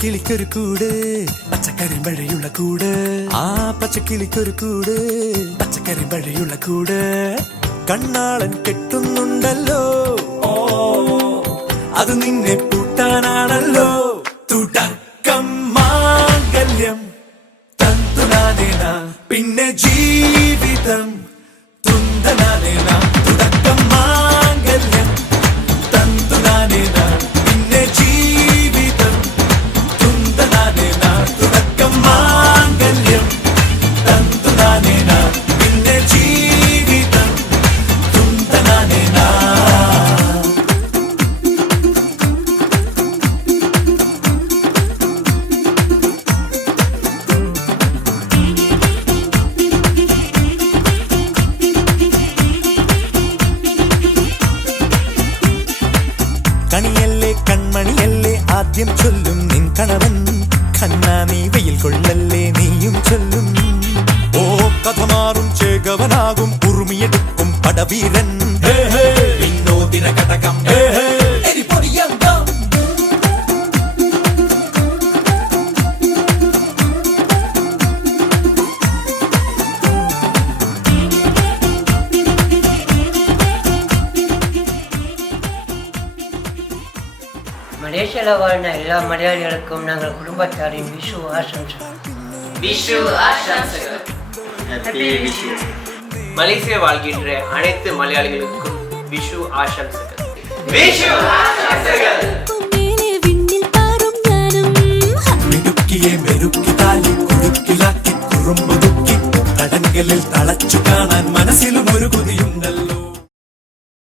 പച്ചക്കിളിക്കൊരു കൂട് പച്ചക്കറി മഴയുള്ള കൂട് ആ പച്ചക്കിളിക്കൊരു കൂട് പച്ചക്കറി മഴയുള്ള കൂട് കണ്ണാളൻ കെട്ടുന്നുണ്ടല്ലോ അത് നിന്നെ പൂട്ടാനാണല്ലോ തുടക്കം മാംഗല്യം തന്തുനാനേന പിന്നെ ജീവിതം തുന്തനാനേന തുടക്കം മാംഗല്യം തന്തുനാനേന പിന്നെ ജീവിതം തുന്തനാനേന തുടക്കം മാംഗല്യം തന്തുനാനേന പിന്നെ ജീവിതം തുന്തനാനേന. കണിയല്ലേ കൺമണിയല്ലേ ആദ്യം ചൊല്ലും നിൻ കണവൻ കണ്ണാ നീ വെയിൽ കൊള്ളല്ലേ നീയും ചൊല്ലും ഓ കഥ മാറും ചേകവനാകും ഉറുമിയെടുക്കും പടവീരൻ വിനോദിന കടകം മലേഷ്യയിലെ വാഴുന്ന എല്ലാ മലയാളികൾക്കും ഞങ്ങൾ കുടുംബത്താരിൻ വിഷു ആശംസകൾ. மலேசியா வாழ்கின்ற அனைத்து மலையாளிகளுக்கும் விஷு ஆசம்சகள். മിടുക്കിയെ മെരുക്കി താലി കുടുക്കിലാക്കി കുറുമ്പുതുക്കി തടങ്കലിൽ തളച്ചു കാണാൻ മനസ്സിലും ഒരു കൊതിയുണ്ടല്ലോ.